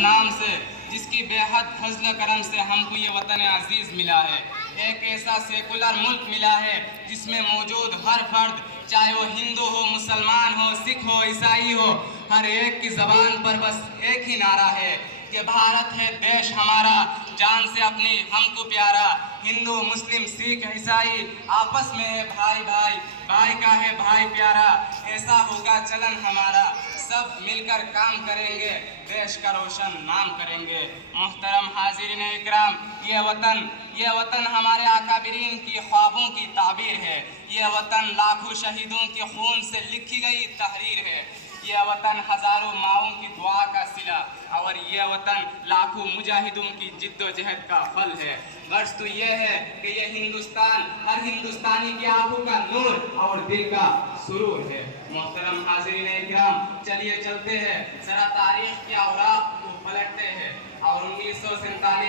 نام سے، جس کی بے حد فضل کرم سے ہم کو یہ وطن عزیز ملا ہے، ایک ایسا سیکولر ملک ملا ہے جس میں موجود ہر فرد، چاہے وہ ہندو ہو، مسلمان ہو، سکھ ہو، عیسائی ہو، ہر ایک کی زبان پر بس ایک ہی نعرہ ہے کہ بھارت ہے دیش ہمارا، جان سے اپنی ہم کو پیارا، ہندو مسلم سکھ عیسائی آپس میں ہے بھائی بھائی، بھائی کا ہے بھائی پیارا، ایسا ہوگا چلن ہمارا، سب مل کر کام کریں گے، دیش کا روشن نام کریں گے۔ محترم حاضرین اکرام، یہ وطن ہمارے اکابرین کی خوابوں کی تعبیر ہے، یہ وطن لاکھوں شہیدوں کے خون سے لکھی گئی تحریر ہے، یہ وطن ہزاروں ماؤں کی دعا کا صلہ، اور یہ وطن لاکھوں مجاہدوں کی جد و جہد کا پھل ہے۔ غرض تو یہ ہے کہ یہ ہندوستان ہر ہندوستانی کی آنکھوں کا نور اور دل کا سرور ہے۔ محترم حاضرین اکرام، چلیے چلتے ہیں، ذرا تاریخ کے اوراق کو پلٹتے ہیں اور 1947